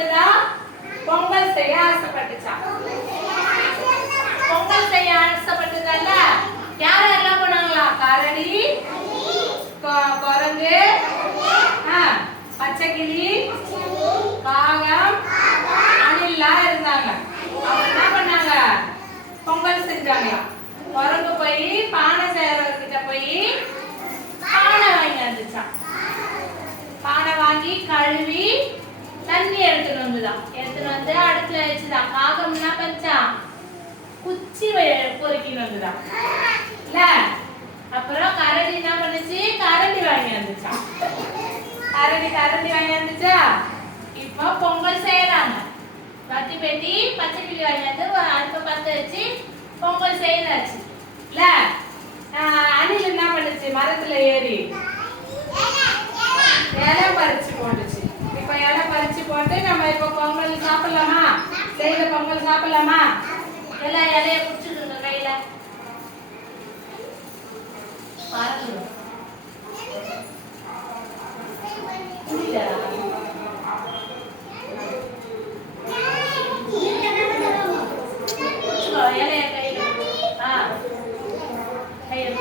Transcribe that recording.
ஆசைப்பட்டுதான் பொங்கல் செய்ய ஆசைப்பட்டுச்சான். பொங்கல் செய்ய ஆசைப்பட்டதால யாரும் என்ன பண்ணாங்களா? கரடி, குரங்கு, பச்சைக்கிளி, காகம், அணில்லாம் இருந்தாங்க. அவங்க என்ன பண்ணாங்க? பொங்கல் செஞ்சாங்க. குரங்கு போய் பானை செய்யறவர்கிட்ட போய் பானை வாங்கி வந்துச்சான். பானை வாங்கி கழுவி தண்ணி எடுத்துட்டு வந்துதான். எடுத்துட்டு வந்து அடுப்புல வச்சுதான். காகம் என்ன பண்ணிச்சான்? குச்சி பொறுக்கின்னு வந்துதான் இல்ல. அப்புறம் கரடி என்ன பண்ணுச்சு? கரண்டி வாங்கி வந்துச்சான். கரண்டி வாங்கி வந்துச்சா. இப்போ பொங்கல் செய்யறாங்க. வத்தி பெட்டி பச்சைக்கிளி வாங்கி வந்து அடுப்பை பத்த வச்சு பொங்கல் செய்யறாச்சு இல்ல. அணில் என்ன பண்ணுச்சு? மரத்துல ஏறி இலை பறிச்சு போட்டுச்சு. இப்ப இலை பறிச்சு போட்டு நம்ம இப்ப பொங்கல் சாப்பிடலாமா? செய்த பொங்கல் சாப்பிடலாமா? எல்லா இலைய குடிச்சுடுங்க கையில. பாருங்க இலைய கையில கையில